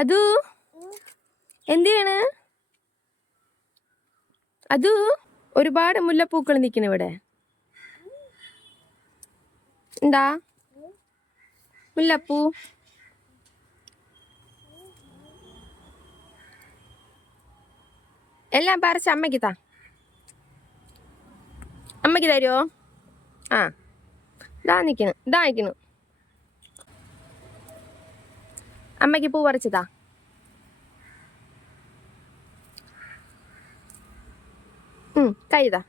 അതു എന്തിനാണ് അതു? ഒരുപാട് മുല്ലപ്പൂക്കൾ നിൽക്കുന്നു ഇവിടെ. എന്താ മുല്ലപ്പൂ? എല്ലാം പറിച്ച് അമ്മയ്ക്ക് താ. അമ്മയ്ക്ക് തരുമോ? ആ ഇതാ നിൽക്കുന്നു. അമ്മയ്ക്ക് പൂ പറിച്ചതാ. കഴിതാ.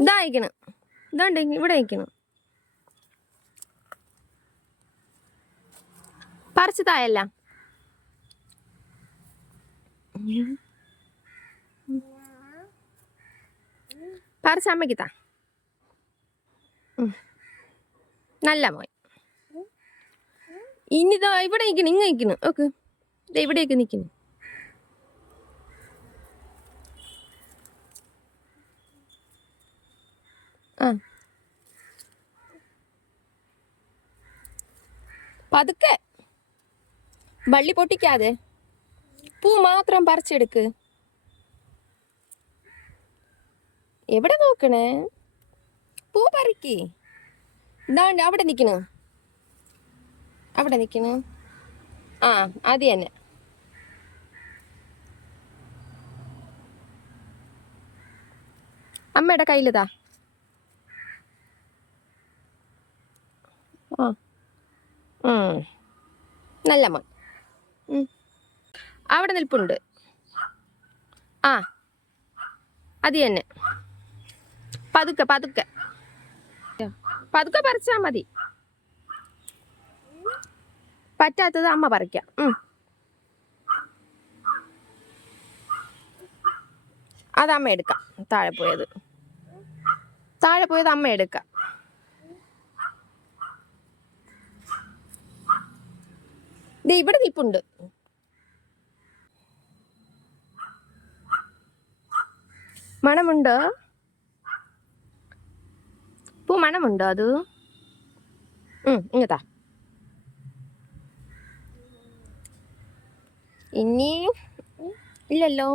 ഇതാ അയക്കണം. ഇതാണ്ട് ഇവിടെ അയക്കണം. പറിച്ചതായല്ല. പറിച്ച അമ്മയ്ക്ക് താ. നല്ല മോൻ. ഇനിതാ ഇവിടെ നിൽക്കുന്നു. ഇങ്ങ് നിൽക്കുന്നു. ഓക്കെ ഇവിടെയൊക്കെ നിൽക്കുന്നു. ആ പതുക്കെ, വള്ളി പൊട്ടിക്കാതെ പൂ മാത്രം പറിച്ചെടുക്ക്. എവിടെ നോക്കണേ? പൂ പറിക്ക്. ഇതാണ്ട് അവിടെ നിൽക്കണു. ആ അത് തന്നെ. അമ്മയുടെ കയ്യിലിതാ. ആ നല്ല മോൻ. അവിടെ നിൽപ്പുണ്ട്. ആ അത് തന്നെ. പതുക്കെ പറിച്ചാൽ മതി. പറ്റാത്തത് അമ്മ പറിക്കാം. അത് അമ്മ എടുക്കാം. താഴെ പോയത് അമ്മ എടുക്കാം. ഇവിടെ നിൽപ്പുണ്ട്. മണമുണ്ടോ? പൂ മണമുണ്ടോ അത്? ഇങ്ങത്താ. ഇനി ഇല്ലല്ലോ.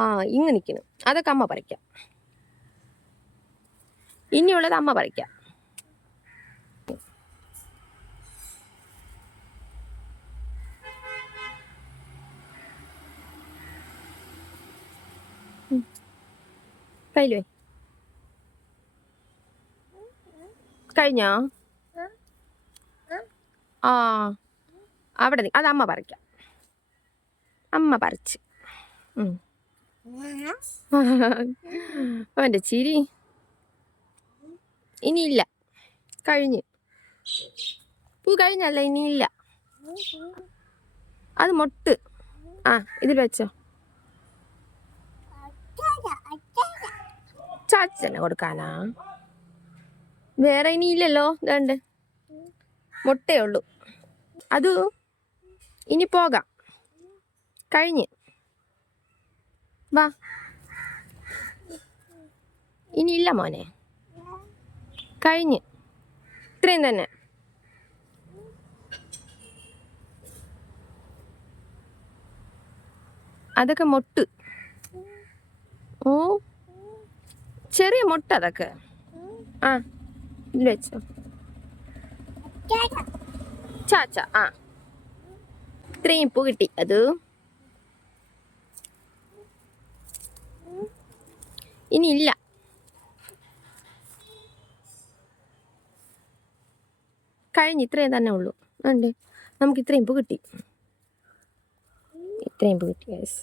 ആ ഇങ്ങ് നിൽക്കുന്നു. അതൊക്കെ അമ്മ പറിക്കാം. ഇനിയുള്ളത് അമ്മ പറിക്കാം. കയ്യിലേ കഴിഞ്ഞോ? ആ അവിടെ അത് അമ്മ പറിക്കാം. അമ്മ പറിച്ച്. അവൻ്റെ ചിരി. ഇനിയില്ല, കഴിഞ്ഞ്. പൂ കഴിഞ്ഞല്ല, ഇനിയില്ല. അത് മൊട്ട്. ആ ഇതിൽ വെച്ചോ. ചാച്ചി തന്നെ കൊടുക്കാനാ? വേറെ ഇനിയില്ലല്ലോ. ഇതാണ്ട് മുട്ടേ ഉള്ളൂ. അത് ഇനി പോകാം. കഴിഞ്ഞ് വാ. ഇനിയില്ല മോനെ, കഴിഞ്ഞ്. ഇത്രയും തന്നെ. അതൊക്കെ മൊട്ട്. ഓ ചെറിയ മുട്ട അതൊക്കെ. ആ ഇതിൽ വെച്ചോ. ചാച്ച. ആ ഇത്രയും പൂ കിട്ടി. അത് ഇനിയില്ല. കഴിഞ്ഞ്. ഇത്രയും തന്നെ ഉള്ളൂ. ഉണ്ട്. നമുക്ക് ഇത്രയും പൂ കിട്ടി. യെസ്.